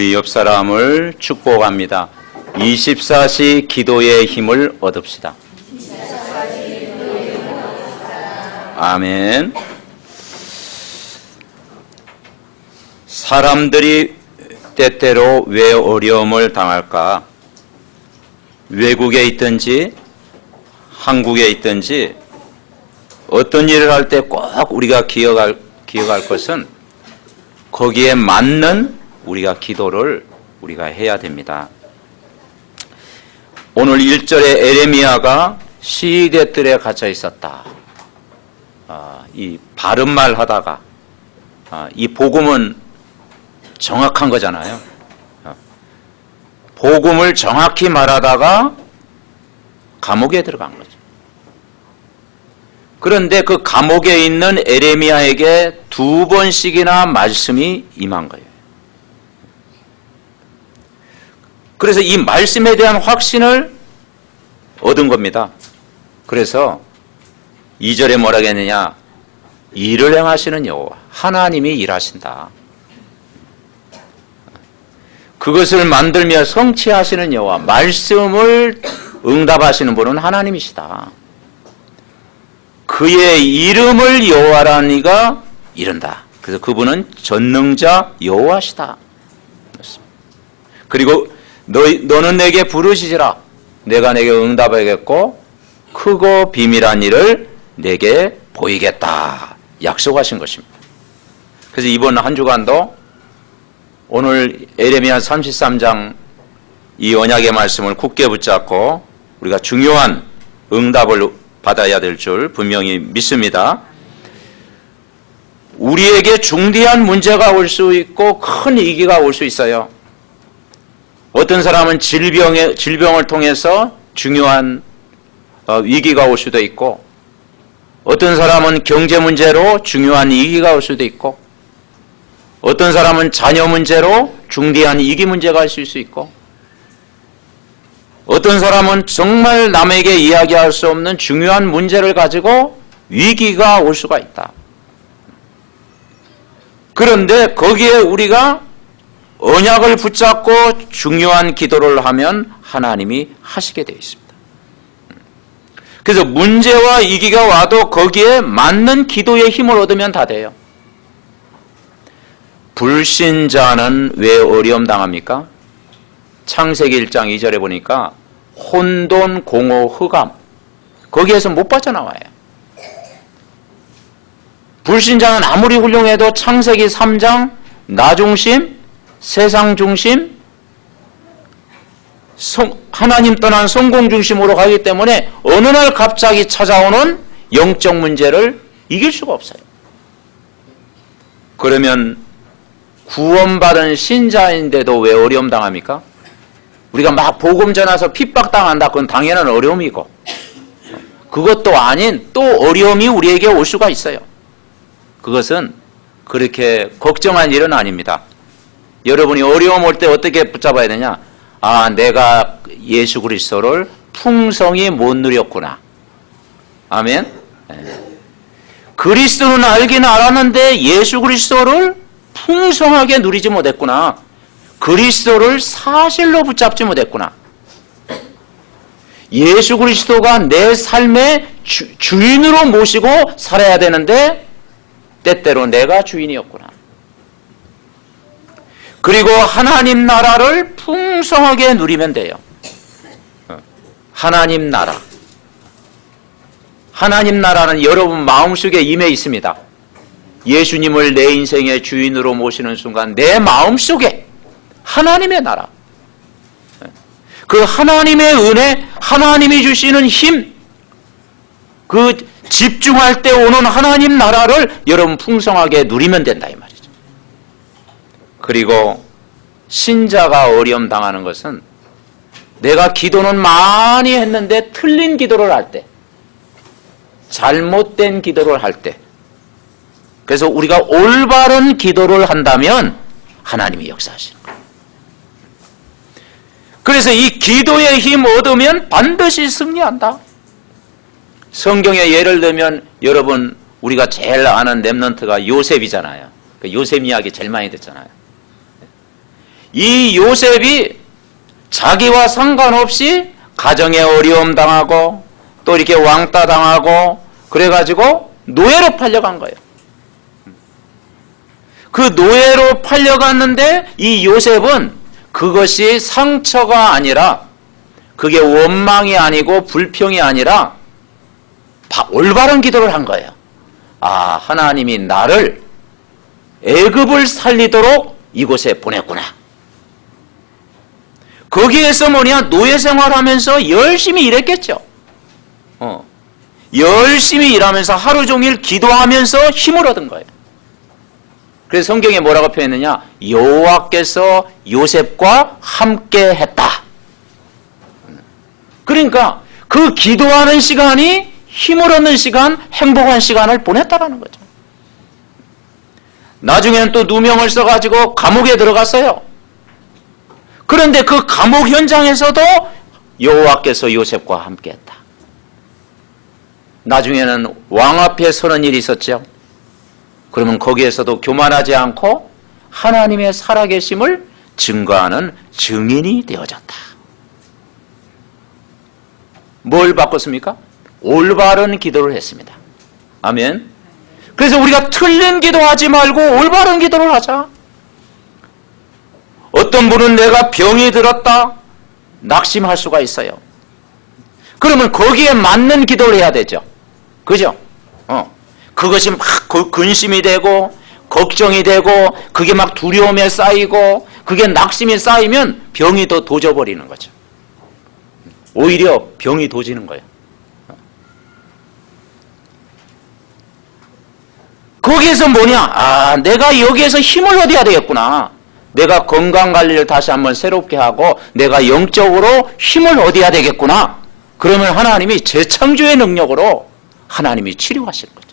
우리 옆 사람을 축복합니다. 24시 기도의 힘을 얻읍시다. 아멘. 사람들이 때때로 왜 어려움을 당할까? 외국에 있든지 한국에 있든지 어떤 일을 할 때 꼭 우리가 기억할 것은 거기에 맞는 우리가 기도를 우리가 해야 됩니다. 오늘 1절에 에레미야가 시대 뜰에 갇혀 있었다. 이 바른말 하다가 이 복음은 정확한 거잖아요. 복음을 정확히 말하다가 감옥에 들어간 거죠. 그런데 그 감옥에 있는 에레미야에게 2번씩이나 말씀이 임한 거예요. 그래서 이 말씀에 대한 확신을 얻은 겁니다. 그래서 2절에 뭐라고 했느냐? 일을 행하시는 여호와 하나님이 일하신다. 그것을 만들며 성취하시는 여호와 말씀을 응답하시는 분은 하나님이시다. 그의 이름을 여호와라는 이가 이른다. 그래서 그분은 전능자 여호와시다. 그리고 너는 내게 부르시리라. 내가 내게 응답하겠고 크고 비밀한 일을 내게 보이겠다. 약속하신 것입니다. 그래서 이번 한 주간도 오늘 에레미야 33장 이 언약의 말씀을 굳게 붙잡고 우리가 중요한 응답을 받아야 될 줄 분명히 믿습니다. 우리에게 중대한 문제가 올 수 있고 큰 위기가 올 수 있어요. 어떤 사람은 질병을 통해서 중요한 위기가 올 수도 있고, 어떤 사람은 경제 문제로 중요한 위기가 올 수도 있고, 어떤 사람은 자녀 문제로 중대한 위기 문제가 있을 수 있고, 어떤 사람은 정말 남에게 이야기할 수 없는 중요한 문제를 가지고 위기가 올 수가 있다. 그런데 거기에 우리가 언약을 붙잡고 중요한 기도를 하면 하나님이 하시게 되어 있습니다. 그래서 문제와 위기가 와도 거기에 맞는 기도의 힘을 얻으면 다 돼요. 불신자는 왜 어려움 당합니까? 창세기 1장 2절에 보니까 혼돈, 공허, 흑암 거기에서 못 빠져나와요. 불신자는 아무리 훌륭해도 창세기 3장 나 중심, 세상 중심, 하나님 떠난 성공 중심으로 가기 때문에 어느 날 갑자기 찾아오는 영적 문제를 이길 수가 없어요. 그러면 구원받은 신자인데도 왜 어려움 당합니까? 우리가 막 복음 전해서 핍박당한다. 그건 당연한 어려움이고, 그것도 아닌 또 어려움이 우리에게 올 수가 있어요. 그것은 그렇게 걱정할 일은 아닙니다. 여러분이 어려움 올 때 어떻게 붙잡아야 되냐? 내가 예수 그리스도를 풍성히 못 누렸구나. 아멘. 그리스도는 알긴 알았는데 예수 그리스도를 풍성하게 누리지 못했구나. 그리스도를 사실로 붙잡지 못했구나. 예수 그리스도가 내 삶의 주인으로 모시고 살아야 되는데 때때로 내가 주인이었구나. 그리고 하나님 나라를 풍성하게 누리면 돼요. 하나님 나라. 하나님 나라는 여러분 마음속에 임해 있습니다. 예수님을 내 인생의 주인으로 모시는 순간 내 마음속에 하나님의 나라, 그 하나님의 은혜, 하나님이 주시는 힘, 그 집중할 때 오는 하나님 나라를 여러분 풍성하게 누리면 된다 이 말이죠. 그리고 신자가 어려움 당하는 것은 내가 기도는 많이 했는데 틀린 기도를 할 때, 잘못된 기도를 할 때, 그래서 우리가 올바른 기도를 한다면 하나님이 역사하시는 거예요. 그래서 이 기도의 힘 얻으면 반드시 승리한다. 성경에 예를 들면 여러분 우리가 제일 아는 렘넌트가 요셉이잖아요. 요셉 이야기 제일 많이 듣잖아요. 이 요셉이 자기와 상관없이 가정에 어려움 당하고 또 이렇게 왕따 당하고 그래가지고 노예로 팔려간 거예요. 그 노예로 팔려갔는데 이 요셉은 그것이 상처가 아니라 그게 원망이 아니고 불평이 아니라 올바른 기도를 한 거예요. 아, 하나님이 나를 애굽을 살리도록 이곳에 보냈구나. 거기에서 뭐냐, 노예 생활하면서 열심히 일했겠죠. 열심히 일하면서 하루 종일 기도하면서 힘을 얻은 거예요. 그래서 성경에 뭐라고 표현했느냐, 여호와께서 요셉과 함께 했다. 그러니까 그 기도하는 시간이 힘을 얻는 시간, 행복한 시간을 보냈다라는 거죠. 나중에는 또 누명을 써가지고 감옥에 들어갔어요. 그런데 그 감옥 현장에서도 여호와께서 요셉과 함께했다. 나중에는 왕 앞에 서는 일이 있었죠. 그러면 거기에서도 교만하지 않고 하나님의 살아계심을 증거하는 증인이 되어졌다. 뭘 바꿨습니까? 올바른 기도를 했습니다. 아멘. 그래서 우리가 틀린 기도하지 말고 올바른 기도를 하자. 어떤 분은 내가 병이 들었다 낙심할 수가 있어요. 그러면 거기에 맞는 기도를 해야 되죠. 그죠? 그것이 막 근심이 되고 걱정이 되고 그게 막 두려움에 쌓이고 그게 낙심이 쌓이면 병이 더 도져버리는 거죠. 오히려 병이 도지는 거예요. 거기에서 뭐냐? 아, 내가 여기에서 힘을 얻어야 되겠구나. 내가 건강관리를 다시 한번 새롭게 하고 내가 영적으로 힘을 얻어야 되겠구나. 그러면 하나님이 재창조의 능력으로 하나님이 치료하실 거죠.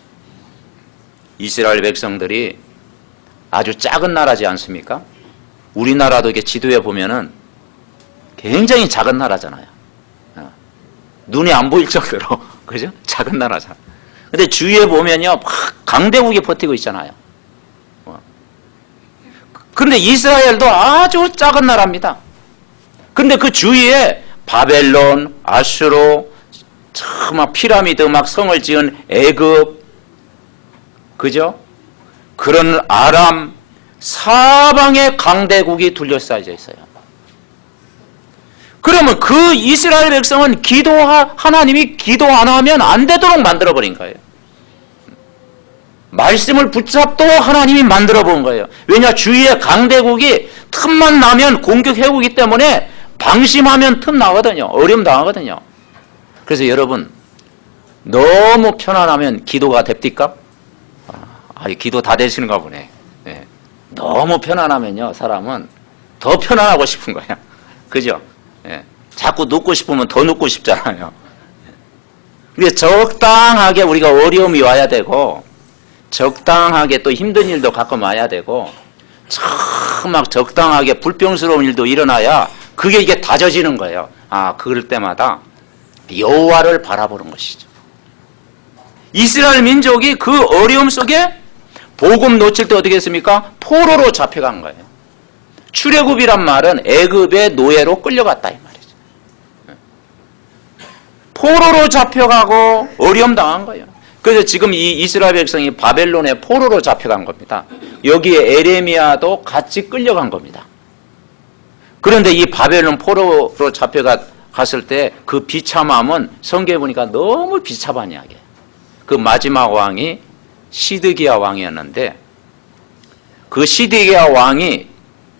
이스라엘 백성들이 아주 작은 나라지 않습니까? 우리나라도 이렇게 지도에 보면은 굉장히 작은 나라잖아요. 눈이 안 보일 정도로, 그죠? 작은 나라잖아요. 근데 주위에 보면요, 막 강대국이 버티고 있잖아요. 그런데 이스라엘도 아주 작은 나라입니다. 그런데 그 주위에 바벨론, 아수르, 막 피라미드 막 성을 지은 애굽, 그죠? 그런 아람, 사방에 강대국이 둘러싸여 있어요. 그러면 그 이스라엘 백성은 하나님이 기도 안 하면 안 되도록 만들어버린 거예요. 말씀을 붙잡도록 하나님이 만들어 본 거예요. 왜냐, 주위에 강대국이 틈만 나면 공격해오기 때문에 방심하면 틈 나거든요. 어려움 당하거든요. 그래서 여러분, 너무 편안하면 기도가 됩니까? 기도 다 되시는가 보네. 네. 너무 편안하면요, 사람은 더 편안하고 싶은 거야. 그죠? 네. 자꾸 눕고 싶으면 더 눕고 싶잖아요. 근데 적당하게 우리가 어려움이 와야 되고, 적당하게 또 힘든 일도 가끔 와야 되고, 참 막 적당하게 불평스러운 일도 일어나야 그게 이게 다져지는 거예요. 아, 그럴 때마다 여호와를 바라보는 것이죠. 이스라엘 민족이 그 어려움 속에 복음 놓칠 때 어떻게 했습니까? 포로로 잡혀간 거예요. 출애굽이란 말은 애굽의 노예로 끌려갔다 이 말이죠. 포로로 잡혀가고 어려움 당한 거예요. 그래서 지금 이 이스라엘 백성이 바벨론의 포로로 잡혀간 겁니다. 여기에 에레미야도 같이 끌려간 겁니다. 그런데 이 바벨론 포로로 잡혀갔을 때 그 비참함은 성경에 보니까 너무 비참한 이야기예요. 그 마지막 왕이 시드기야 왕이었는데 그 시드기야 왕이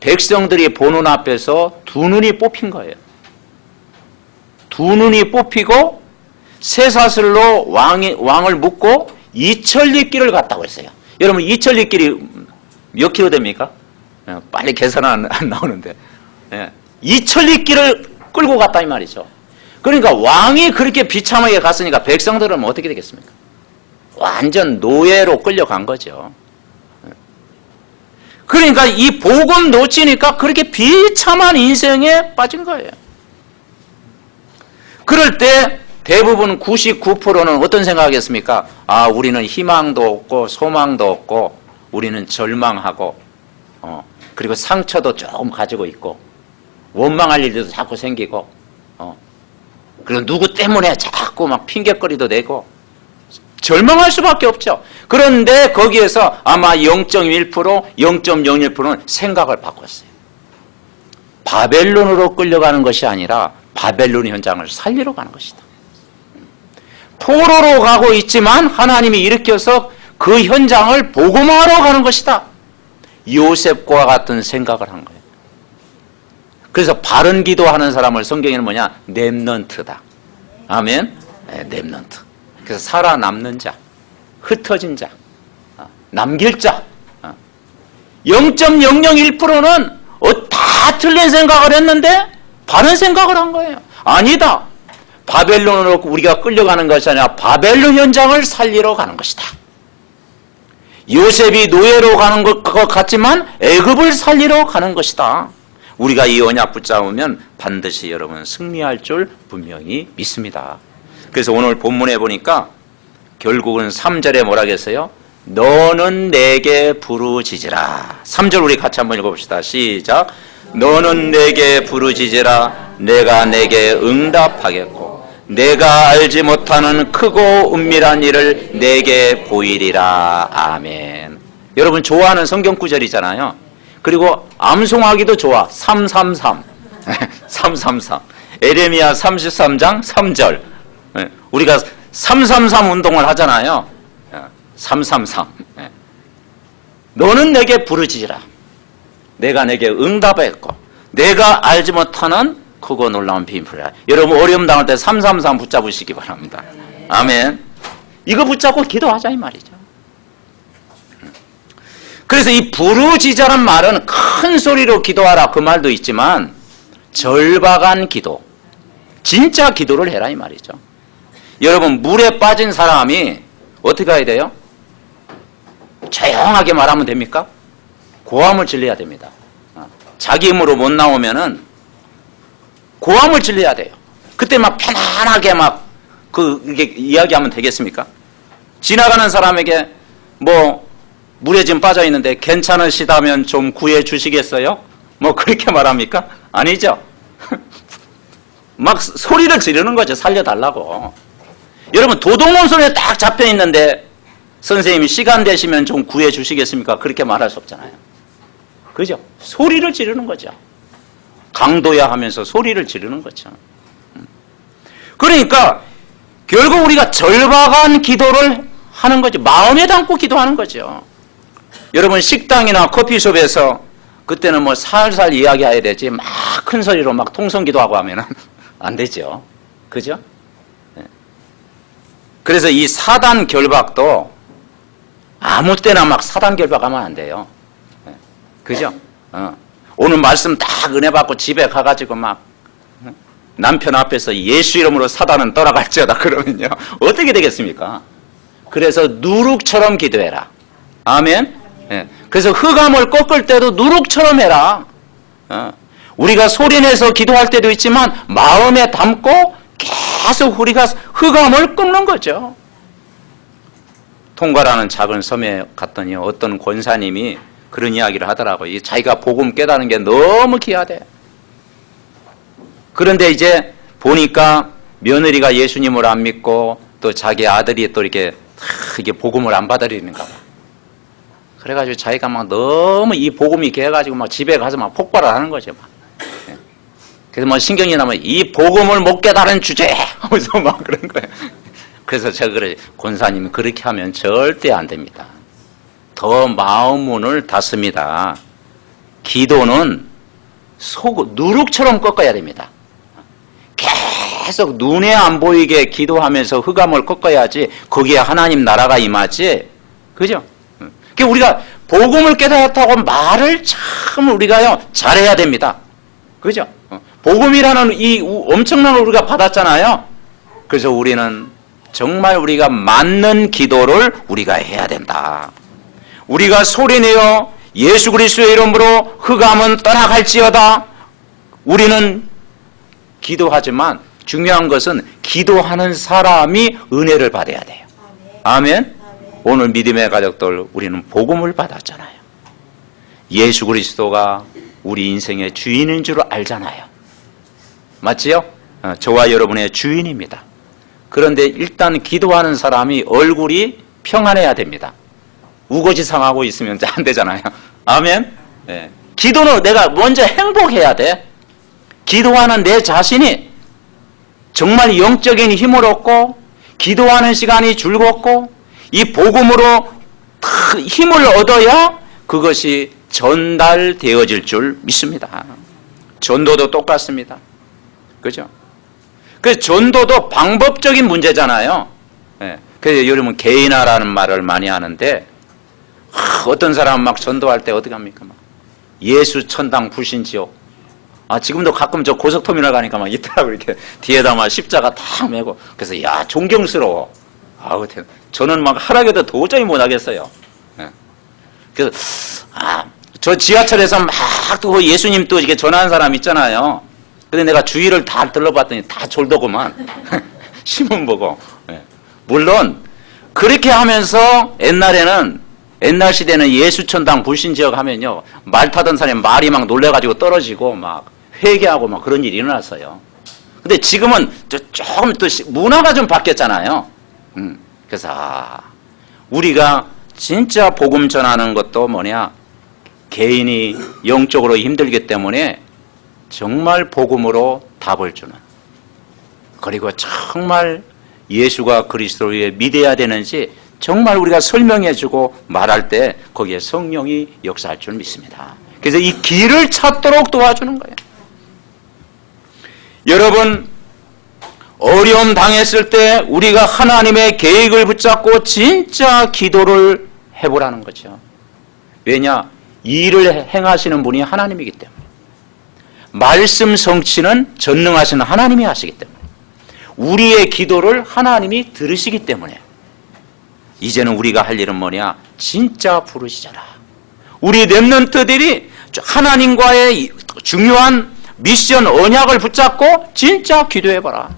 백성들이 보는 앞에서 두 눈이 뽑힌 거예요. 두 눈이 뽑히고 쇠사슬로 왕을 묶고 이천리길을 갔다고 했어요. 여러분, 이천리길이 몇 킬로 됩니까? 빨리 계산 안 나오는데. 이천리길을 끌고 갔다 이 말이죠. 그러니까 왕이 그렇게 비참하게 갔으니까 백성들은 어떻게 되겠습니까? 완전 노예로 끌려간 거죠. 그러니까 이 복음 놓치니까 그렇게 비참한 인생에 빠진 거예요. 그럴 때 대부분 99%는 어떤 생각하겠습니까? 아, 우리는 희망도 없고 소망도 없고 우리는 절망하고 그리고 상처도 조금 가지고 있고 원망할 일도 자꾸 생기고 그리고 누구 때문에 자꾸 막 핑계거리도 내고 절망할 수밖에 없죠. 그런데 거기에서 아마 0.1%, 0.01%는 생각을 바꿨어요. 바벨론으로 끌려가는 것이 아니라 바벨론 현장을 살리러 가는 것이다. 포로로 가고 있지만 하나님이 일으켜서 그 현장을 복음화하러 가는 것이다. 요셉과 같은 생각을 한 거예요. 그래서 바른 기도하는 사람을 성경에는 뭐냐? 렘넌트다. 아멘? 네, 렘넌트. 그래서 살아남는 자, 흩어진 자, 남길 자. 0.001%는 다 틀린 생각을 했는데 바른 생각을 한 거예요. 아니다. 바벨론으로 우리가 끌려가는 것이 아니라 바벨론 현장을 살리러 가는 것이다. 요셉이 노예로 가는 것 같지만 애굽을 살리러 가는 것이다. 우리가 이 언약 붙잡으면 반드시 여러분 승리할 줄 분명히 믿습니다. 그래서 오늘 본문에 보니까 결국은 3절에 뭐라 했어요? 너는 내게 부르짖으라. 3절 우리 같이 한번 읽어봅시다. 시작. 너는 내게 부르짖으라. 내가 내게 응답하겠고 내가 알지 못하는 크고 은밀한 일을 내게 보이리라. 아멘. 여러분 좋아하는 성경 구절이잖아요. 그리고 암송하기도 좋아. 333. 333. 에레미야 33장 3절. 우리가 333 운동을 하잖아요. 333. 너는 내게 부르짖으라. 내가 내게 응답했고 내가 알지 못하는 크고 놀라운 비밀이라. 여러분 어려움 당할 때 333 붙잡으시기 바랍니다. 아멘. 이거 붙잡고 기도하자 이 말이죠. 그래서 이 부르짖으라는 말은 큰 소리로 기도하라 그 말도 있지만 절박한 기도, 진짜 기도를 해라 이 말이죠. 여러분 물에 빠진 사람이 어떻게 해야 돼요? 조용하게 말하면 됩니까? 고함을 질러야 됩니다. 자기 힘으로 못 나오면은 고함을 질러야 돼요. 그때 막 편안하게 이게 이야기하면 되겠습니까? 지나가는 사람에게 물에 지금 빠져 있는데 괜찮으시다면 좀 구해 주시겠어요? 그렇게 말합니까? 아니죠. 막 소리를 지르는 거죠. 살려달라고. 여러분 도둑놈손에 딱 잡혀 있는데 선생님이 시간 되시면 좀 구해 주시겠습니까? 그렇게 말할 수 없잖아요. 그죠? 소리를 지르는 거죠. 강도야 하면서 소리를 지르는 거죠. 그러니까 결국 우리가 절박한 기도를 하는 거죠. 마음에 담고 기도하는 거죠. 여러분 식당이나 커피숍에서 그때는 살살 이야기해야 되지 막 큰 소리로 막 통성기도하고 하면은 안 되죠. 그죠? 그래서 이 사단 결박도 아무 때나 막 사단 결박하면 안 돼요. 그죠? 오늘 말씀 딱 은혜 받고 집에 가가지고 막 남편 앞에서 예수 이름으로 사단은 떠나갈지어다 그러면요 어떻게 되겠습니까? 그래서 누룩처럼 기도해라. 아멘. 그래서 흑암을 꺾을 때도 누룩처럼 해라. 우리가 소리내서 기도할 때도 있지만 마음에 담고 계속 우리가 흑암을 꺾는 거죠. 통과라는 작은 섬에 갔더니 어떤 권사님이 그런 이야기를 하더라고요. 자기가 복음 깨닫는 게 너무 귀하대. 그런데 이제 보니까 며느리가 예수님을 안 믿고 또 자기 아들이 또 이게 복음을 안 받아들이는가 봐. 그래가지고 자기가 막 너무 이 복음이 개가지고 막 집에 가서 막 폭발을 하는 거죠. 막. 그래서 신경이 나면 이 복음을 못 깨달은 주제 하면서 막 그런 거예요. 그래서 제가 그래 권사님이 그렇게 하면 절대 안 됩니다. 더 마음 문을 닫습니다. 기도는 누룩처럼 꺾어야 됩니다. 계속 눈에 안 보이게 기도하면서 흑암을 꺾어야지 거기에 하나님 나라가 임하지. 그죠? 그러니까 우리가 복음을 깨닫다고 말을 참 우리가요 잘해야 됩니다. 그죠? 복음이라는 이 엄청난 걸 우리가 받았잖아요. 그래서 우리는 정말 우리가 맞는 기도를 우리가 해야 된다. 우리가 소리내어 예수 그리스도의 이름으로 흑암은 떠나갈지어다. 우리는 기도하지만 중요한 것은 기도하는 사람이 은혜를 받아야 돼요. 아멘. 오늘 믿음의 가족들 우리는 복음을 받았잖아요. 예수 그리스도가 우리 인생의 주인인 줄 알잖아요. 맞지요? 저와 여러분의 주인입니다. 그런데 일단 기도하는 사람이 얼굴이 평안해야 됩니다. 우거지 상하고 있으면 안 되잖아요. 아멘? 네. 기도는 내가 먼저 행복해야 돼. 기도하는 내 자신이 정말 영적인 힘을 얻고 기도하는 시간이 즐겁고 이 복음으로 힘을 얻어야 그것이 전달되어질 줄 믿습니다. 전도도 똑같습니다. 그죠? 그 전도도 방법적인 문제잖아요. 네. 그래서 여러분 개인화라는 말을 많이 하는데 어떤 사람은 막 전도할 때 어떻게 합니까? 막 예수 천당 불신지옥. 지금도 가끔 저 고속터미널 가니까 막 있더라고. 이렇게 뒤에다 막 십자가 탁 메고. 그래서 야 존경스러워. 저는 막 하락해도 도저히 못 하겠어요. 네. 그래서 저 지하철에서 막 또 예수님 또 이렇게 전하는 사람 있잖아요. 근데 내가 주위를 다 들러봤더니 다 졸도구만. 신문 보고. 네. 물론 그렇게 하면서 옛날 시대는 예수천당 불신지역 하면요 말 타던 사람이 말이 막 놀래가지고 떨어지고 막 회개하고 막 그런 일이 일어났어요. 근데 지금은 조금 또 문화가 좀 바뀌었잖아요. 그래서 우리가 진짜 복음 전하는 것도 뭐냐 개인이 영적으로 힘들기 때문에 정말 복음으로 답을 주는, 그리고 정말 예수가 그리스도를 믿어야 되는지 정말 우리가 설명해주고 말할 때 거기에 성령이 역사할 줄 믿습니다. 그래서 이 길을 찾도록 도와주는 거예요. 여러분 어려움 당했을 때 우리가 하나님의 계획을 붙잡고 진짜 기도를 해보라는 거죠. 왜냐? 이 일을 행하시는 분이 하나님이기 때문에, 말씀 성취는 전능하신 하나님이 하시기 때문에, 우리의 기도를 하나님이 들으시기 때문에 이제는 우리가 할 일은 뭐냐? 진짜 부르시잖아. 우리 렘넌트들이 하나님과의 중요한 미션 언약을 붙잡고 진짜 기도해봐라.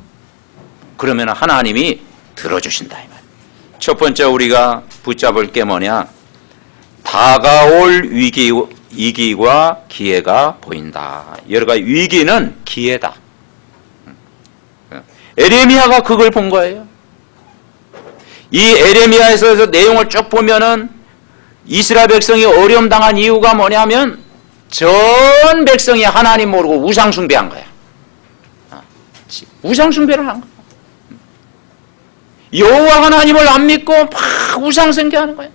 그러면 하나님이 들어주신다 이 말. 첫 번째 우리가 붙잡을 게 뭐냐? 다가올 위기와 기회가 보인다. 여러가 위기는 기회다. 에레미야가 그걸 본 거예요. 이 에레미야에서 내용을 쭉 보면은 이스라엘 백성이 어려움 당한 이유가 뭐냐면 전 백성이 하나님 모르고 우상 숭배한 거야. 우상 숭배를 한 거야. 여호와 하나님을 안 믿고 막 우상 숭배하는 거야.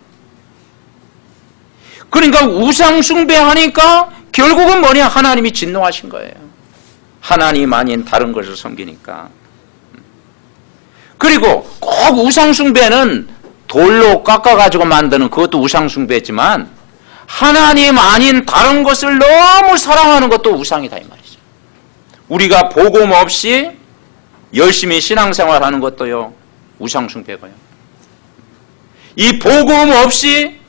그러니까 우상 숭배하니까 결국은 뭐냐? 하나님이 진노하신 거예요. 하나님 아닌 다른 것을 섬기니까. 그리고 꼭 우상 숭배는 돌로 깎아가지고 만드는 그것도 우상 숭배지만 하나님 아닌 다른 것을 너무 사랑하는 것도 우상이다 이 말이죠. 우리가 복음 없이 열심히 신앙생활하는 것도요 우상 숭배고요. 이 복음 없이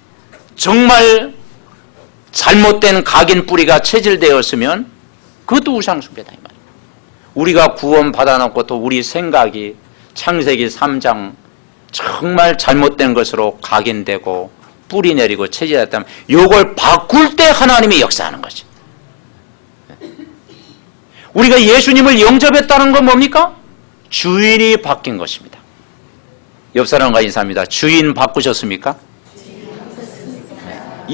정말 잘못된 각인 뿌리가 체질되었으면 그것도 우상 숭배다 이 말이에요. 우리가 구원 받아놓고 또 우리 생각이 창세기 3장 정말 잘못된 것으로 각인되고 뿌리 내리고 체질했다면 이걸 바꿀 때 하나님이 역사하는 거죠. 우리가 예수님을 영접했다는 건 뭡니까? 주인이 바뀐 것입니다. 옆 사람과 인사합니다. 주인 바꾸셨습니까?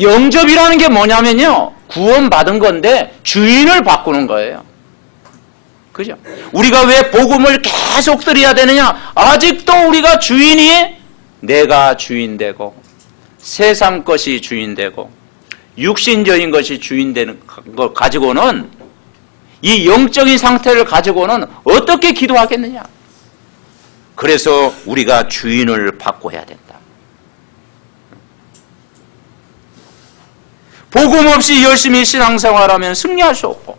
영접이라는 게 뭐냐면요 구원받은 건데 주인을 바꾸는 거예요. 그죠? 우리가 왜 복음을 계속 드려야 되느냐? 아직도 우리가 주인이 내가 주인 되고 세상 것이 주인 되고 육신적인 것이 주인 되는 것 가지고는 이 영적인 상태를 가지고는 어떻게 기도하겠느냐? 그래서 우리가 주인을 바꿔야 된다. 복음 없이 열심히 신앙생활하면 승리할 수 없고,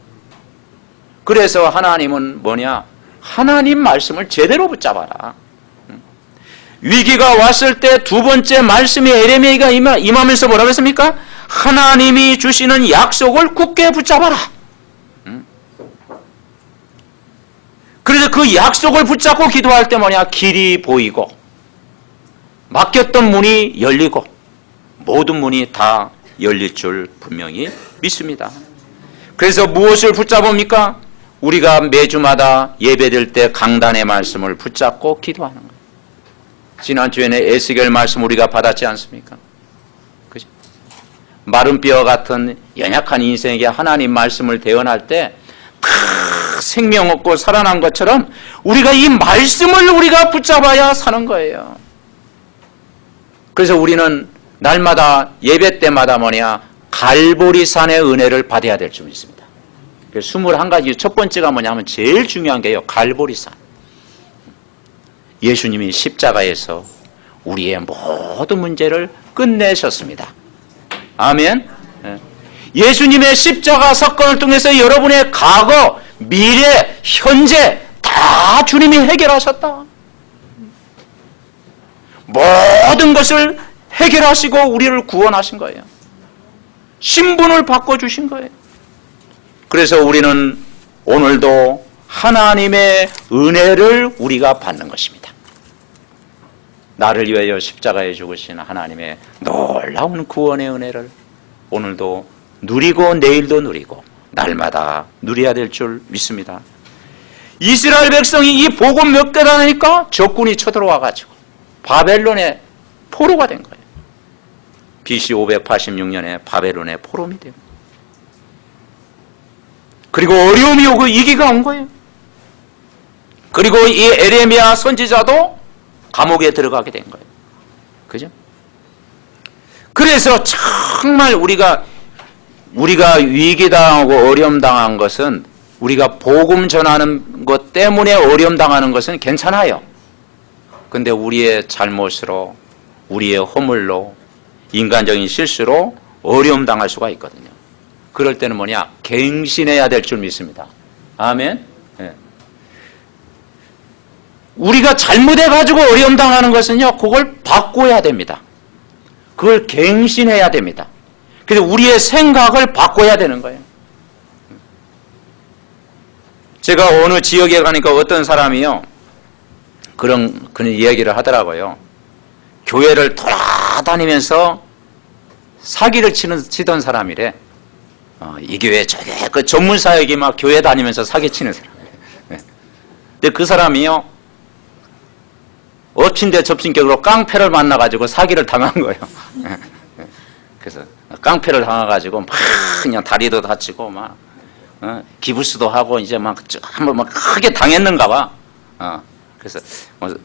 그래서 하나님은 뭐냐? 하나님 말씀을 제대로 붙잡아라. 위기가 왔을 때 두 번째 말씀이 에레미야가 임하면서 뭐라고 했습니까? 하나님이 주시는 약속을 굳게 붙잡아라. 그래서 그 약속을 붙잡고 기도할 때 뭐냐? 길이 보이고 막혔던 문이 열리고 모든 문이 다 열릴 줄 분명히 믿습니다. 그래서 무엇을 붙잡습니까? 우리가 매주마다 예배드릴 때 강단의 말씀을 붙잡고 기도하는 거예요. 지난주에는 에스겔 말씀 우리가 받았지 않습니까? 그죠? 마른 뼈 같은 연약한 인생에게 하나님 말씀을 대언할 때 다 생명 없고 살아난 것처럼 우리가 이 말씀을 우리가 붙잡아야 사는 거예요. 그래서 우리는 날마다 예배 때마다 갈보리산의 은혜를 받아야 될 줄 믿습니다. 21가지 첫 번째가 뭐냐면 제일 중요한 게요. 갈보리산. 예수님이 십자가에서 우리의 모든 문제를 끝내셨습니다. 아멘. 예수님의 십자가 사건을 통해서 여러분의 과거, 미래, 현재 다 주님이 해결하셨다. 모든 것을 해결하시고 우리를 구원하신 거예요. 신분을 바꿔주신 거예요. 그래서 우리는 오늘도 하나님의 은혜를 우리가 받는 것입니다. 나를 위하여 십자가에 죽으신 하나님의 놀라운 구원의 은혜를 오늘도 누리고 내일도 누리고 날마다 누려야 될 줄 믿습니다. 이스라엘 백성이 이 복음 몇 개를 하니까 적군이 쳐들어와가지고 바벨론의 포로가 된 거예요. BC 586년에 바벨론의 포로이 돼요. 그리고 어려움이 오고 위기가 온 거예요. 그리고 이 에레미야 선지자도 감옥에 들어가게 된 거예요. 그죠? 그래서 정말 우리가 위기당하고 어려움 당한 것은 우리가 복음 전하는 것 때문에 어려움 당하는 것은 괜찮아요. 근데 우리의 잘못으로, 우리의 허물로, 인간적인 실수로 어려움 당할 수가 있거든요. 그럴 때는 갱신해야 될 줄 믿습니다. 아멘. 네. 우리가 잘못해가지고 어려움 당하는 것은요, 그걸 바꿔야 됩니다. 그걸 갱신해야 됩니다. 그래서 우리의 생각을 바꿔야 되는 거예요. 제가 어느 지역에 가니까 어떤 사람이요, 그런 이야기를 하더라고요. 교회를 돌아다니면서 사기를 치던 사람이래. 이 교회 저게 그 전문 사역이 막 교회 다니면서 사기치는 사람이래. 근데 그 사람이요, 엎친 데 접친 격으로 깡패를 만나가지고 사기를 당한 거예요. 그래서 깡패를 당해가지고 막 그냥 다리도 다치고 막 기부스도 하고 이제 한번 크게 당했는가 봐. 그래서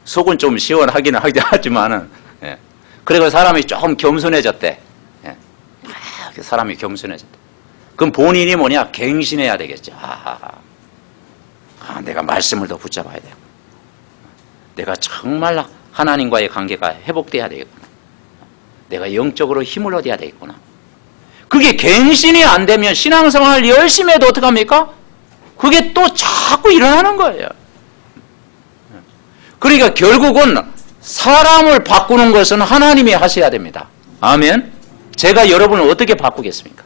속은 좀 시원하기는 하지만은, 그리고 사람이 조금 겸손해졌대. 사람이 겸손해졌대. 그럼 본인이 갱신해야 되겠죠. 내가 말씀을 더 붙잡아야 되고, 내가 정말 하나님과의 관계가 회복돼야 되겠구나. 내가 영적으로 힘을 얻어야 되겠구나. 그게 갱신이 안 되면 신앙생활을 열심히 해도 어떡합니까? 그게 또 자꾸 일어나는 거예요. 그러니까 결국은 사람을 바꾸는 것은 하나님이 하셔야 됩니다. 아멘. 제가 여러분을 어떻게 바꾸겠습니까?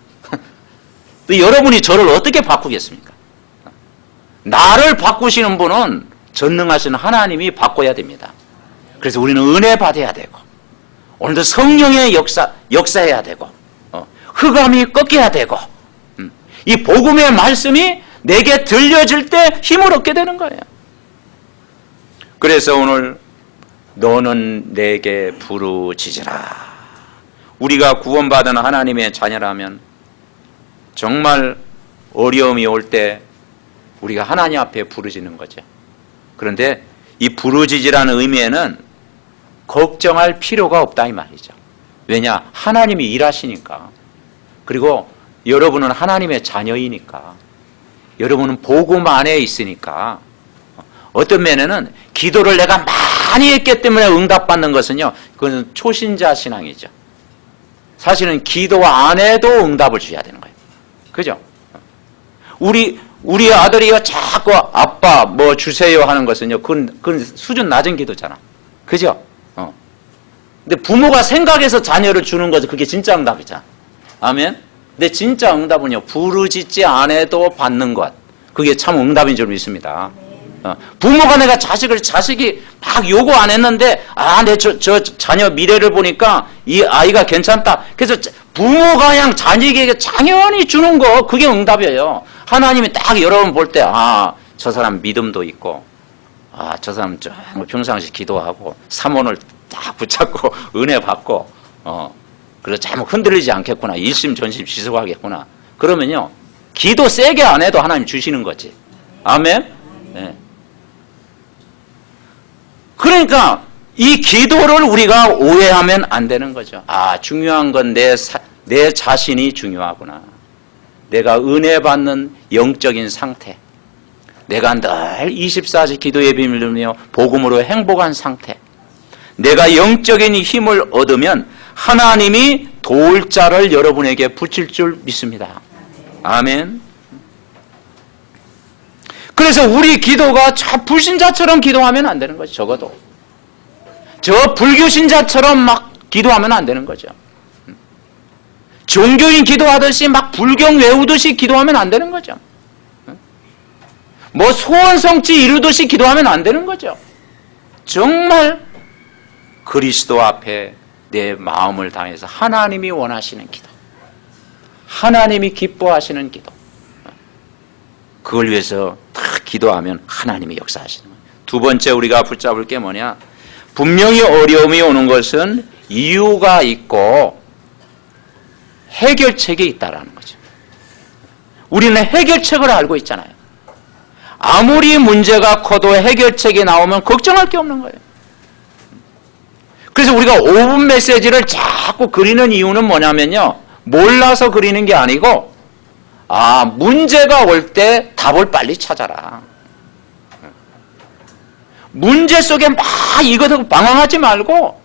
또 여러분이 저를 어떻게 바꾸겠습니까? 나를 바꾸시는 분은 전능하신 하나님이 바꿔야 됩니다. 그래서 우리는 은혜 받아야 되고, 오늘도 성령의 역사해야 되고, 흑암이 꺾여야 되고, 이 복음의 말씀이 내게 들려질 때 힘을 얻게 되는 거예요. 그래서 오늘 너는 내게 부르짖으라. 우리가 구원받은 하나님의 자녀라면 정말 어려움이 올 때 우리가 하나님 앞에 부르짖는 거죠. 그런데 이 부르짖으라는 의미에는 걱정할 필요가 없다 이 말이죠. 왜냐? 하나님이 일하시니까. 그리고 여러분은 하나님의 자녀이니까. 여러분은 복음 안에 있으니까. 어떤 면에는 기도를 내가 많이 했기 때문에 응답받는 것은요, 그건 초신자 신앙이죠. 사실은 기도 안 해도 응답을 줘야 되는 거예요. 그죠? 우리 아들이요, 자꾸 아빠 뭐 주세요 하는 것은요, 그건 수준 낮은 기도잖아. 그죠? 근데 부모가 생각해서 자녀를 주는 것은 그게 진짜 응답이잖아. 아멘? 근데 진짜 응답은요, 부르짖지 않아도 받는 것. 그게 참 응답인 줄 믿습니다. 부모가 내가 자식이 막 요구 안 했는데, 저 자녀 미래를 보니까 이 아이가 괜찮다. 그래서 부모가 그냥 자녀에게 당연히 주는 거, 그게 응답이에요. 하나님이 딱 여러분 볼 때, 저 사람 믿음도 있고, 저 사람 평상시 기도하고, 삼원을 딱 붙잡고, 은혜 받고, 그래서 잘못 흔들리지 않겠구나. 일심전심 지속하겠구나. 그러면요, 기도 세게 안 해도 하나님 주시는 거지. 아멘? 네. 그러니까 이 기도를 우리가 오해하면 안 되는 거죠. 중요한 건 내 자신이 중요하구나. 내가 은혜 받는 영적인 상태. 내가 늘 24시 기도의 비밀을 누리며 복음으로 행복한 상태. 내가 영적인 힘을 얻으면 하나님이 도울 자를 여러분에게 붙일 줄 믿습니다. 아멘. 그래서 우리 기도가 저 불신자처럼 기도하면 안 되는 거죠. 적어도 저 불교신자처럼 막 기도하면 안 되는 거죠. 종교인 기도하듯이 막 불경 외우듯이 기도하면 안 되는 거죠. 뭐 소원 성취 이루듯이 기도하면 안 되는 거죠. 정말 그리스도 앞에 내 마음을 다해서 하나님이 원하시는 기도, 하나님이 기뻐하시는 기도, 그걸 위해서 다 기도하면 하나님이 역사하시는 거예요. 두 번째 우리가 붙잡을 게 뭐냐? 분명히 어려움이 오는 것은 이유가 있고 해결책이 있다라는 거죠. 우리는 해결책을 알고 있잖아요. 아무리 문제가 커도 해결책이 나오면 걱정할 게 없는 거예요. 그래서 우리가 5분 메시지를 자꾸 그리는 이유는 뭐냐면요, 몰라서 그리는 게 아니고 문제가 올 때 답을 빨리 찾아라. 문제 속에 막 이것을 방황하지 말고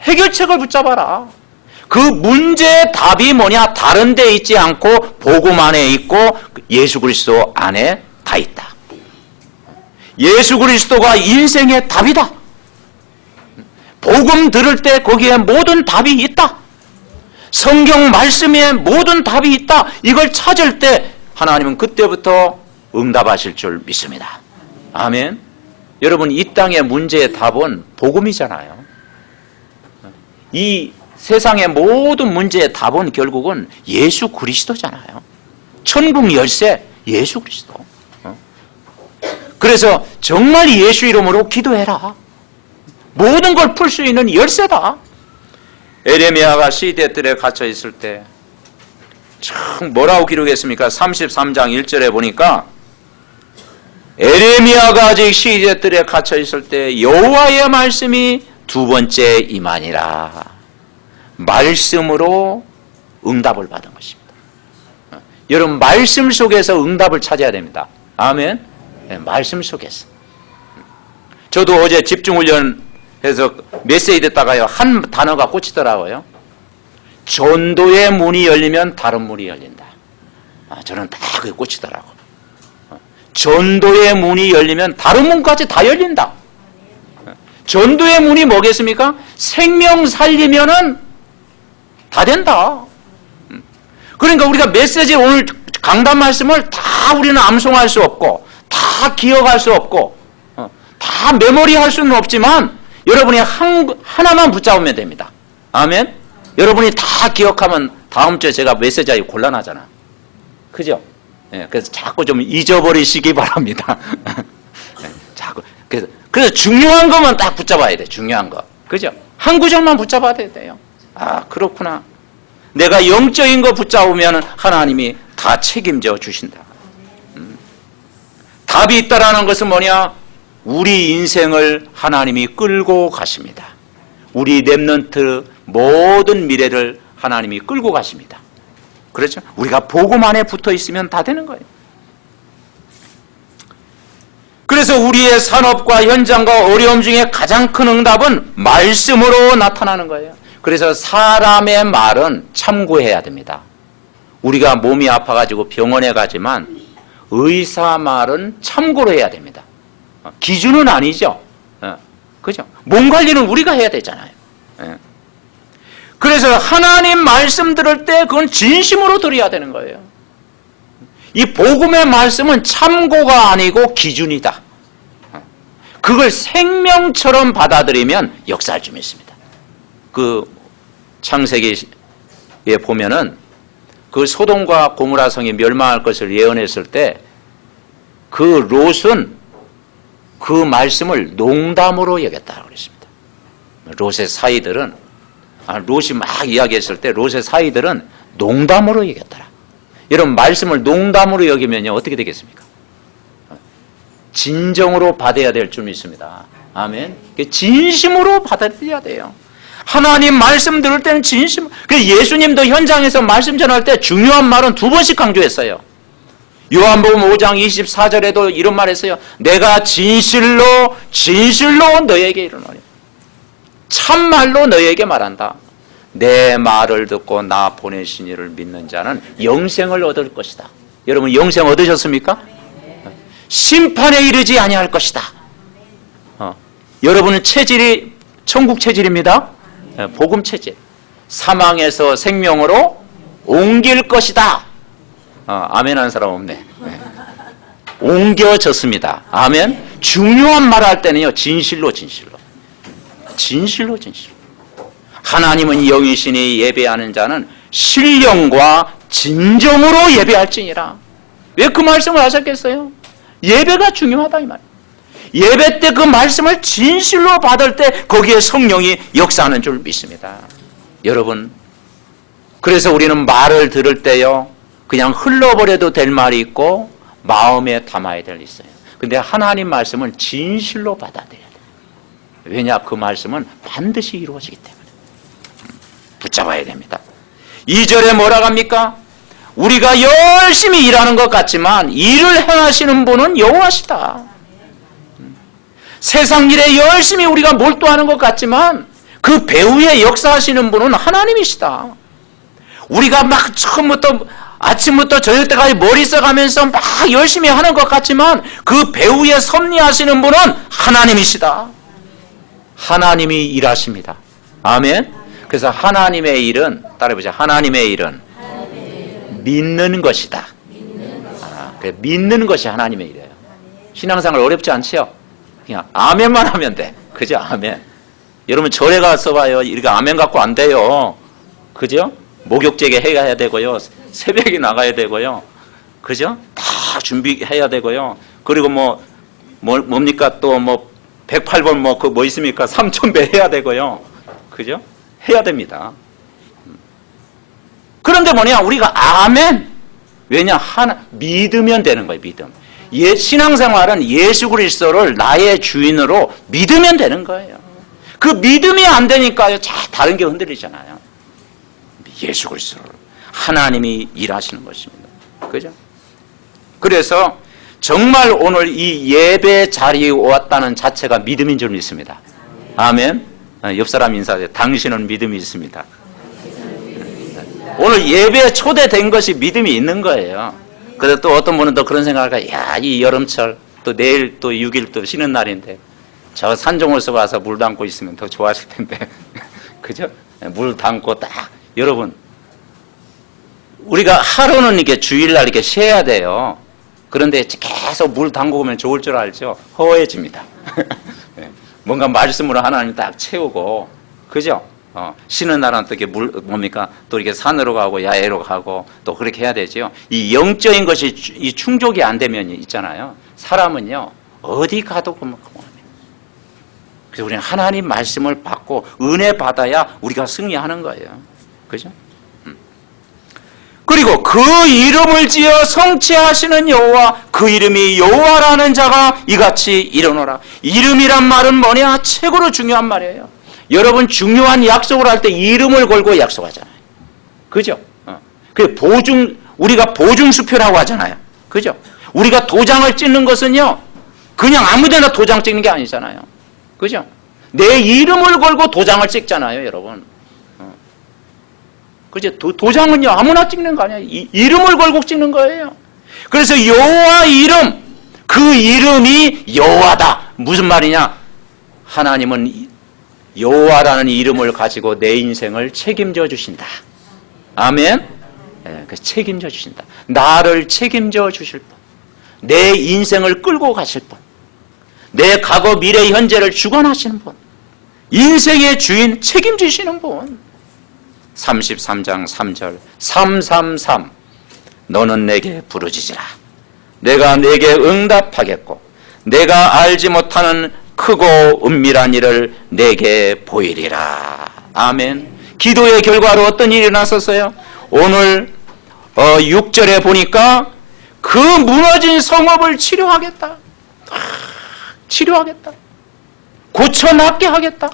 해결책을 붙잡아라. 그 문제의 답이 뭐냐? 다른 데 있지 않고 복음 안에 있고 예수 그리스도 안에 다 있다. 예수 그리스도가 인생의 답이다. 복음 들을 때 거기에 모든 답이 있다. 성경 말씀에 모든 답이 있다. 이걸 찾을 때 하나님은 그때부터 응답하실 줄 믿습니다. 아멘. 여러분, 이 땅의 문제의 답은 복음이잖아요. 이 세상의 모든 문제의 답은 결국은 예수 그리스도잖아요. 천국 열쇠 예수 그리스도. 그래서 정말 예수 이름으로 기도해라. 모든 걸 풀 수 있는 열쇠다. 에레미야가 시대들에 갇혀 있을 때 참 뭐라고 기록했습니까? 33장 1절에 보니까 에레미야가 아직 시대들에 갇혀 있을 때 여호와의 말씀이 두 번째 임하니라. 말씀으로 응답을 받은 것입니다. 여러분, 말씀 속에서 응답을 찾아야 됩니다. 아멘. 네, 말씀 속에서. 저도 어제 집중훈련해서 메시지 듣다가요, 한 단어가 꽂히더라고요. 전도의 문이 열리면 다른 문이 열린다. 저는 다 그게 꽂히더라고요. 전도의 문이 열리면 다른 문까지 다 열린다. 전도의 문이 뭐겠습니까? 생명 살리면은 다 된다. 그러니까 우리가 메시지 오늘 강단 말씀을 다 우리는 암송할 수 없고 다 기억할 수 없고 다 메모리할 수는 없지만 여러분이 하나만 붙잡으면 됩니다. 아멘. 여러분이 다 기억하면 다음 주에 제가 메시지하기 곤란하잖아. 그죠? 예, 그래서 자꾸 좀 잊어버리시기 바랍니다. 자꾸 그래서 중요한 것만 딱 붙잡아야 돼. 중요한 거. 그죠? 한 구절만 붙잡아야 돼요. 그렇구나. 내가 영적인 거 붙잡으면 하나님이 다 책임져 주신다. 답이 있다라는 것은 뭐냐? 우리 인생을 하나님이 끌고 가십니다. 우리 렘넌트 모든 미래를 하나님이 끌고 가십니다. 그렇죠? 우리가 복음 안에 붙어 있으면 다 되는 거예요. 그래서 우리의 산업과 현장과 어려움 중에 가장 큰 응답은 말씀으로 나타나는 거예요. 그래서 사람의 말은 참고해야 됩니다. 우리가 몸이 아파가지고 병원에 가지만 의사 말은 참고로 해야 됩니다. 기준은 아니죠. 그죠? 몸 관리는 우리가 해야 되잖아요. 그래서 하나님 말씀 들을 때 그건 진심으로 들어야 되는 거예요. 이 복음의 말씀은 참고가 아니고 기준이다. 그걸 생명처럼 받아들이면 역사할 줄 믿습니다. 그 창세기에 보면은 그 소돔과 고모라 성이 멸망할 것을 예언했을 때 그 롯은 그 말씀을 농담으로 여겼다고 그랬습니다. 롯의 사이들은 롯이 막 이야기했을 때 롯의 사이들은 농담으로 여겼더라. 여러분 말씀을 농담으로 여기면요 어떻게 되겠습니까? 진정으로 받아야 될 줄 믿습니다. 아멘. 진심으로 받아들여야 돼요. 하나님 말씀 들을 때는 진심. 예수님도 현장에서 말씀 전할 때 중요한 말은 2번씩 강조했어요. 요한복음 5장 24절에도 이런 말 했어요. 내가 진실로 너에게 이르노니 참말로 너에게 말한다. 내 말을 듣고 나 보내신 이를 믿는 자는 영생을 얻을 것이다. 여러분 영생 얻으셨습니까? 심판에 이르지 아니할 것이다. 여러분은 체질이 천국 체질입니다. 복음 체질. 사망에서 생명으로 옮길 것이다. 아멘 하는 사람 없네. 옮겨졌습니다. 아멘. 중요한 말 할 때는요 진실로. 하나님은 영이시니 예배하는 자는 신령과 진정으로 예배할지니라. 왜 그 말씀을 하셨겠어요? 예배가 중요하다 이 말. 예배 때 그 말씀을 진실로 받을 때 거기에 성령이 역사하는 줄 믿습니다. 여러분, 그래서 우리는 말을 들을 때요 그냥 흘러버려도 될 말이 있고 마음에 담아야 될 있어요. 근데 하나님 말씀은 진실로 받아들여야 돼요. 왜냐? 그 말씀은 반드시 이루어지기 때문에 붙잡아야 됩니다. 2절에 뭐라고 합니까? 우리가 열심히 일하는 것 같지만 일을 행하시는 분은 여호와시다. 세상 일에 열심히 우리가 몰두하는 것 같지만 그 배후에 역사하시는 분은 하나님이시다. 우리가 막 처음부터 아침부터 저녁 때까지 머리 써가면서 막 열심히 하는 것 같지만 그 배후에 섭리하시는 분은 하나님이시다. 하나님이 일하십니다. 아멘. 그래서 하나님의 일은 따라해보자. 하나님의 일은 믿는 것이다. 믿는 것이 하나님의 일이에요. 신앙생활 어렵지 않지요? 그냥 아멘만 하면 돼. 그죠? 아멘. 여러분 절에 가서 봐요. 이렇게 아멘 갖고 안 돼요. 그죠? 목욕제게 해야 되고요. 새벽에 나가야 되고요. 그죠? 다 준비해야 되고요. 그리고 뭡니까 또 108번 뭐 있습니까? 3000배 해야 되고요. 그죠? 해야 됩니다. 그런데 우리가 아멘. 왜냐? 믿으면 되는 거예요. 믿음. 신앙생활은 예수 그리스도를 나의 주인으로 믿으면 되는 거예요. 그 믿음이 안 되니까요. 다른 게 흔들리잖아요. 예수 그리스도를 하나님이 일하시는 것입니다. 그죠? 그래서 정말 오늘 이 예배 자리에 왔다는 자체가 믿음인 줄 믿습니다. 아멘. 옆 사람 인사하세요. 당신은 믿음이 있습니다. 오늘 예배에 초대된 것이 믿음이 있는 거예요. 그래서 또 어떤 분은 또 그런 생각을 할까? 야, 이 여름철 또 내일 또 6일 또 쉬는 날인데 저 산종에서 와서 물 담고 있으면 더 좋아하실 텐데. 그죠? 물 담고 딱 여러분 우리가 하루는 이렇게 주일날 이렇게 쉬어야 돼요. 그런데 계속 물 담고 오면 좋을 줄 알죠? 허해집니다. 뭔가 말씀으로 하나님 딱 채우고, 그죠? 쉬는 날은 또 이렇게 또 이렇게 산으로 가고 야외로 가고 또 그렇게 해야 되죠. 이 영적인 것이 이 충족이 안 되면 있잖아요. 사람은요, 어디 가도 그만합니다. 그래서 우리는 하나님 말씀을 받고 은혜 받아야 우리가 승리하는 거예요. 그죠? 그리고 그 이름을 지어 성취하시는 여호와, 그 이름이 여호와라는 자가 이같이 이르노라. 이름이란 말은 뭐냐? 최고로 중요한 말이에요. 여러분 중요한 약속을 할 때 이름을 걸고 약속하잖아요. 그죠? 우리가 보증수표라고 하잖아요. 그죠? 우리가 도장을 찍는 것은요, 그냥 아무데나 도장 찍는 게 아니잖아요. 그죠? 내 이름을 걸고 도장을 찍잖아요, 여러분. 그죠? 도장은요, 아무나 찍는 거 아니에요. 이름을 걸고 찍는 거예요. 그래서 여호와 이름, 그 이름이 여호와다. 무슨 말이냐? 하나님은 여호와라는 이름을 가지고 내 인생을 책임져 주신다. 아멘? 그 책임져 주신다. 나를 책임져 주실 분. 내 인생을 끌고 가실 분. 내 과거, 미래, 현재를 주관하시는 분, 인생의 주인 책임지시는 분. 33장 3절 333 너는 내게 부르짖으라. 내가 내게 응답하겠고 내가 알지 못하는 크고 은밀한 일을 내게 보이리라. 아멘. 기도의 결과로 어떤 일이 일어났었어요? 오늘 6절에 보니까 그 무너진 성읍을 치료하겠다. 치료하겠다. 고쳐낫게 하겠다.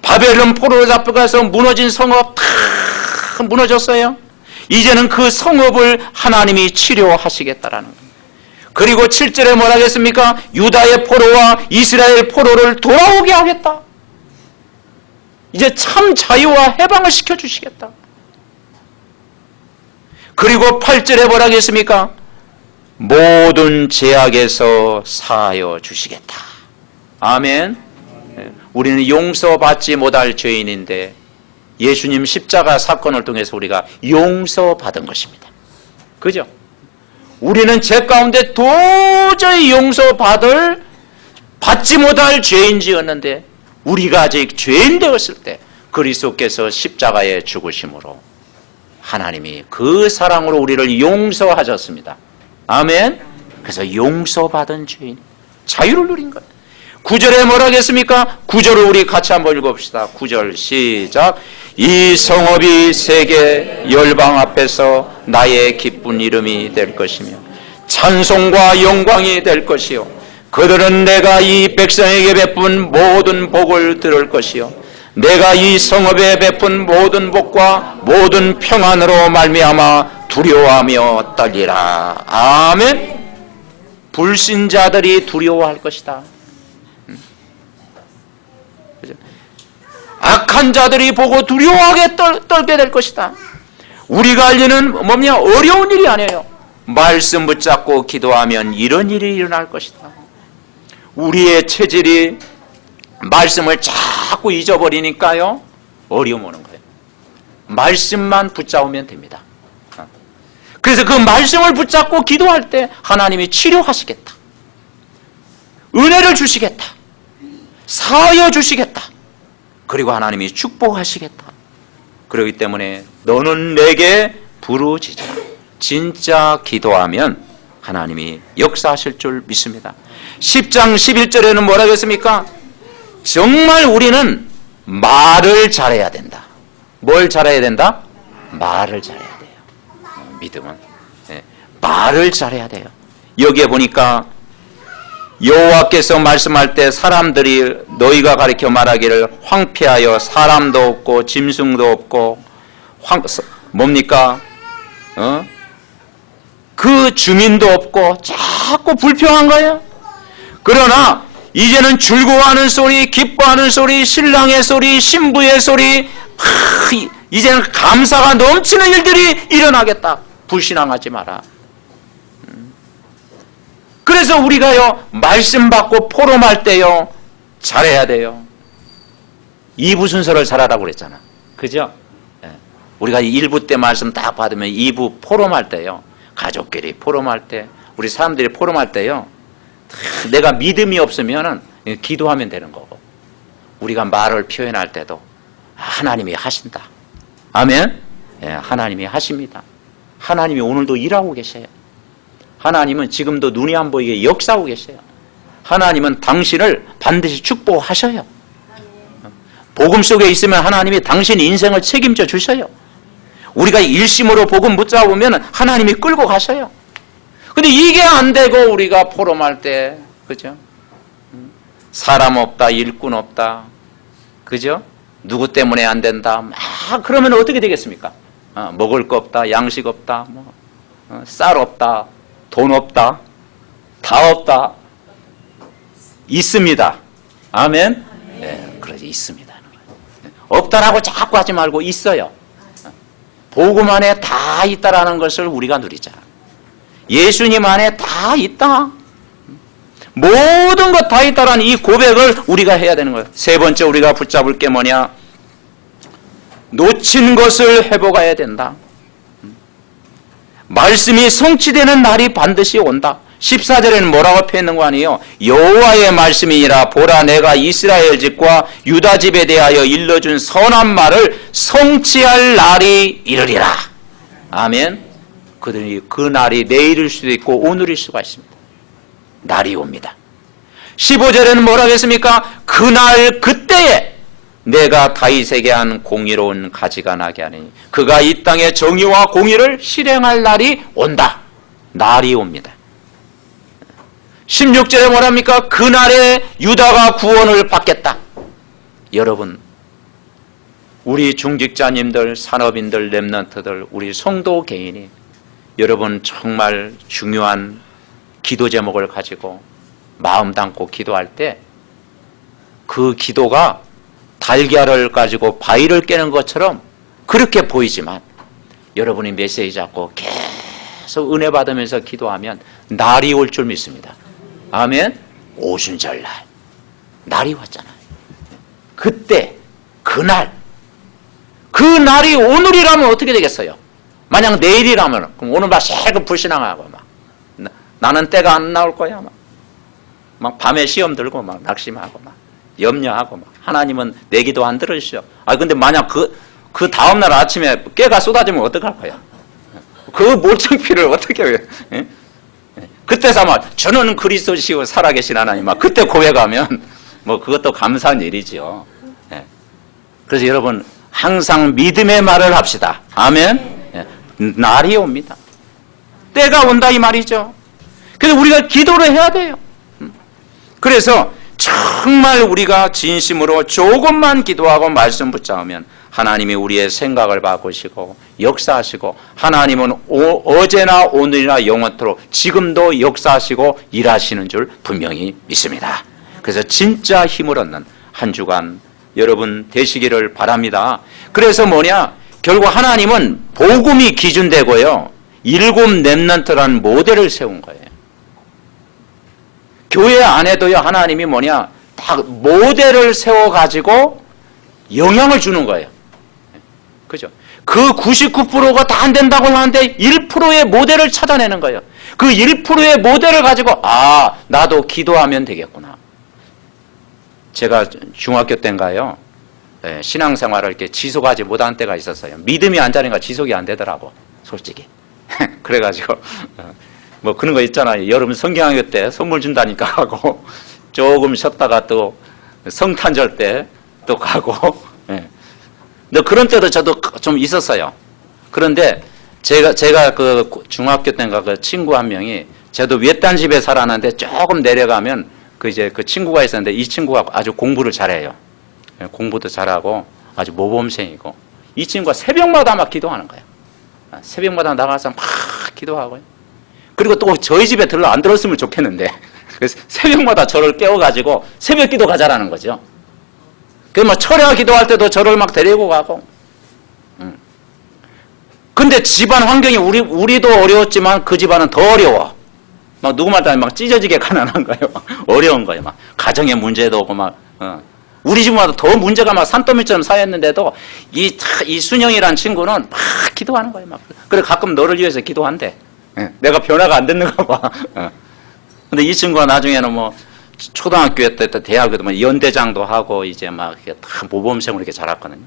바벨론 포로로 잡혀가서 무너진 성읍 다 무너졌어요. 이제는 그 성읍을 하나님이 치료하시겠다라는 거예요. 그리고 7절에 뭐라 하겠습니까? 유다의 포로와 이스라엘 포로를 돌아오게 하겠다. 이제 참 자유와 해방을 시켜주시겠다. 그리고 8절에 뭐라 하겠습니까? 모든 죄악에서 사하여 주시겠다. 아멘. 우리는 용서받지 못할 죄인인데 예수님 십자가 사건을 통해서 우리가 용서받은 것입니다. 그죠? 우리는 죄 가운데 도저히 받지 못할 죄인지었는데 우리가 아직 죄인 되었을 때 그리스도께서 십자가에 죽으심으로 하나님이 그 사랑으로 우리를 용서하셨습니다. 아멘. 그래서 용서받은 죄인, 자유를 누린 거예요. 9절에 뭐라 하겠습니까? 9절을 우리 같이 한번 읽어봅시다. 9절 시작. 이 성읍이 세계 열방 앞에서 나의 기쁜 이름이 될 것이며 찬송과 영광이 될 것이요 그들은 내가 이 백성에게 베푼 모든 복을 들을 것이요 내가 이 성읍에 베푼 모든 복과 모든 평안으로 말미암아 두려워하며 떨리라. 아멘. 불신자들이 두려워할 것이다. 악한 자들이 보고 두려워하게 떨게 될 것이다. 우리가 알리는 뭐냐? 어려운 일이 아니에요. 말씀 붙잡고 기도하면 이런 일이 일어날 것이다. 우리의 체질이 말씀을 자꾸 잊어버리니까요. 어려움 오는 거예요. 말씀만 붙잡으면 됩니다. 그래서 그 말씀을 붙잡고 기도할 때 하나님이 치료하시겠다. 은혜를 주시겠다. 사하여 주시겠다. 그리고 하나님이 축복하시겠다. 그렇기 때문에 너는 내게 부르짖으라. 진짜 기도하면 하나님이 역사하실 줄 믿습니다. 10장 11절에는 뭐라고 했습니까? 정말 우리는 말을 잘해야 된다. 뭘 잘해야 된다? 말을 잘해야 돼요. 믿음은 말을 잘해야 돼요. 여기에 보니까 여호와께서 말씀할 때 사람들이 너희가 가리켜 말하기를 황폐하여 사람도 없고 짐승도 없고 뭡니까? 그 주민도 없고 자꾸 불평한 거예요. 그러나 이제는 즐거워하는 소리, 기뻐하는 소리, 신랑의 소리, 신부의 소리, 이제는 감사가 넘치는 일들이 일어나겠다. 불신앙하지 마라. 그래서 우리가요 말씀 받고 포럼할 때요 잘해야 돼요. 2부 순서를 잘하라고 그랬잖아. 그죠? 우리가 1부 때 말씀 딱 받으면 2부 포럼할 때요 가족끼리 포럼할 때 우리 사람들이 포럼할 때요 내가 믿음이 없으면은 기도하면 되는 거고 우리가 말을 표현할 때도 하나님이 하신다. 아멘. 하나님이 하십니다. 하나님이 오늘도 일하고 계세요. 하나님은 지금도 눈이 안 보이게 역사하고 계세요. 하나님은 당신을 반드시 축복하셔요. 복음 속에 있으면 하나님이 당신 인생을 책임져 주셔요. 우리가 일심으로 복음 붙잡으면 하나님이 끌고 가셔요. 근데 이게 안 되고 우리가 포럼할 때, 그죠? 사람 없다, 일꾼 없다, 그죠? 누구 때문에 안 된다, 막 그러면 어떻게 되겠습니까? 먹을 거 없다, 양식 없다, 쌀 없다, 돈 없다, 다 없다. 있습니다. 아멘? 네, 그러지, 있습니다. 없다라고 자꾸 하지 말고 있어요. 복음 안에 다 있다라는 것을 우리가 누리자. 예수님 안에 다 있다. 모든 것 다 있다라는 이 고백을 우리가 해야 되는 거예요. 세 번째 우리가 붙잡을 게 뭐냐? 놓친 것을 회복해야 된다. 말씀이 성취되는 날이 반드시 온다. 14절에는 뭐라고 표현한 거 아니에요? 여호와의 말씀이니라. 보라, 내가 이스라엘 집과 유다 집에 대하여 일러준 선한 말을 성취할 날이 이르리라. 아멘. 그 날이 내일일 수도 있고 오늘일 수가 있습니다. 날이 옵니다. 15절에는 뭐라고 했습니까? 그날 그때에 내가 다윗에게 한 공의로운 가지가 나게 하니 그가 이 땅에 정의와 공의를 실행할 날이 온다. 날이 옵니다. 16절에 뭐랍니까? 그날에 유다가 구원을 받겠다. 여러분, 우리 중직자님들, 산업인들, 렘넌트들, 우리 성도 개인이 여러분 정말 중요한 기도 제목을 가지고 마음 담고 기도할 때 그 기도가 달걀을 가지고 바위를 깨는 것처럼 그렇게 보이지만 여러분이 메시지 잡고 계속 은혜 받으면서 기도하면 날이 올 줄 믿습니다. 아멘. 오순절날 날이 왔잖아요. 그때 그날 그 날이 오늘이라면 어떻게 되겠어요? 만약 내일이라면 그럼 오늘 막 새고 불신앙하고 막 나는 때가 안 나올 거야 막 밤에 시험 들고 막 낙심하고 막 염려하고 막 하나님은 내 기도 안 들으시죠. 근데 만약 그 다음날 아침에 깨가 쏟아지면 어떡할 거야? 그 몰청피를 어떻게 해? 예? 그때 사마 저는 그리스도시요 살아계신 하나님 막 그때 고백하면 뭐 그것도 감사한 일이지요. 예. 그래서 여러분 항상 믿음의 말을 합시다. 아멘. 예. 날이 옵니다. 때가 온다 이 말이죠. 그래서 우리가 기도를 해야 돼요. 그래서 정말 우리가 진심으로 조금만 기도하고 말씀 붙잡으면 하나님이 우리의 생각을 바꾸시고 역사하시고 하나님은 어제나 오늘이나 영원토록 지금도 역사하시고 일하시는 줄 분명히 믿습니다. 그래서 진짜 힘을 얻는 한 주간 여러분 되시기를 바랍니다. 그래서 뭐냐? 결국 하나님은 복음이 기준되고요. 7 렘넌트라는 모델을 세운 거예요. 교회 안에도요, 하나님이 뭐냐, 다 모델을 세워가지고 영향을 주는 거예요. 그죠? 그 99%가 다 안 된다고 하는데 1%의 모델을 찾아내는 거예요. 그 1%의 모델을 가지고, 나도 기도하면 되겠구나. 제가 중학교 때인가요, 신앙생활을 이렇게 지속하지 못한 때가 있었어요. 믿음이 안 자니까 지속이 안 되더라고, 솔직히. 그래가지고, 뭐 그런 거 있잖아요. 여러분 성경학교 때 선물 준다니까 하고 조금 쉬었다가 또 성탄절 때 또 가고. 예. 근데 그런 때도 저도 좀 있었어요. 그런데 제가 그 중학교 때인가 그 친구 한 명이 저도 외딴 집에 살았는데 조금 내려가면 그 친구가 있었는데 이 친구가 아주 공부를 잘해요. 예, 공부도 잘하고 아주 모범생이고 이 친구가 새벽마다 막 기도하는 거예요. 새벽마다 나가서 막 기도하고요. 그리고 또 저희 집에 안 들었으면 좋겠는데 그래서 새벽마다 저를 깨워가지고 새벽 기도 가자라는 거죠. 그래서 막 철야 기도할 때도 저를 막 데리고 가고. 근데 집안 환경이 우리도 어려웠지만 그 집안은 더 어려워. 막 누구마다 막 찢어지게 가난한 거예요. 막 어려운 거예요. 막 가정의 문제도 오고 막. 우리 집마다 더 문제가 막 산더미처럼 쌓였는데도 이 순영이라는 친구는 막 기도하는 거예요. 막. 그래 가끔 너를 위해서 기도한대. 내가 변화가 안 됐는가 봐. 근데 이 친구가 나중에는 뭐 초등학교 때 대학에도 뭐 연대장도 하고 이제 막 다 모범생으로 이렇게 자랐거든요.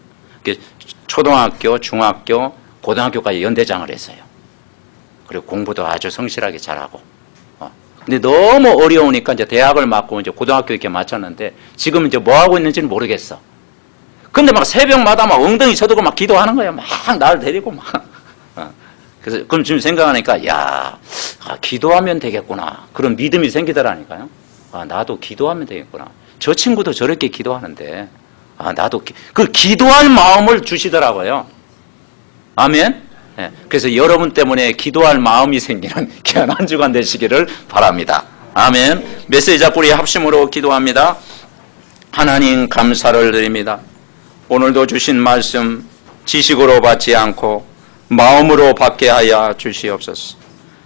초등학교, 중학교, 고등학교까지 연대장을 했어요. 그리고 공부도 아주 성실하게 잘하고. 근데 너무 어려우니까 이제 대학을 맞고 이제 고등학교 이렇게 마쳤는데 지금 이제 뭐 하고 있는지는 모르겠어. 근데 막 새벽마다 막 엉덩이 쳐들고 막 기도하는 거예요. 막 나를 데리고 막. 그래서 그럼 지금 생각하니까 기도하면 되겠구나. 그런 믿음이 생기더라니까요. 나도 기도하면 되겠구나. 저 친구도 저렇게 기도하는데 나도 그 기도할 마음을 주시더라고요. 아멘. 네. 그래서 여러분 때문에 기도할 마음이 생기는 귀한 한 주간 되시기를 바랍니다. 아멘. 메시지 잡고 우리 합심으로 기도합니다. 하나님 감사를 드립니다. 오늘도 주신 말씀 지식으로 받지 않고 마음으로 받게 하여 주시옵소서.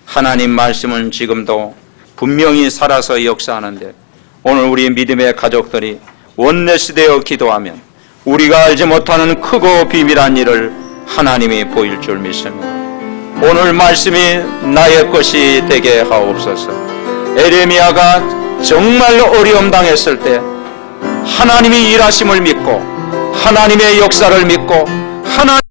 하나님 말씀은 지금도 분명히 살아서 역사하는데 오늘 우리 믿음의 가족들이 원넷이 되어 기도하면 우리가 알지 못하는 크고 비밀한 일을 하나님이 보일 줄 믿습니다. 오늘 말씀이 나의 것이 되게 하옵소서. 에레미야가 정말로 어려움 당했을 때 하나님이 일하심을 믿고 하나님의 역사를 믿고 하나님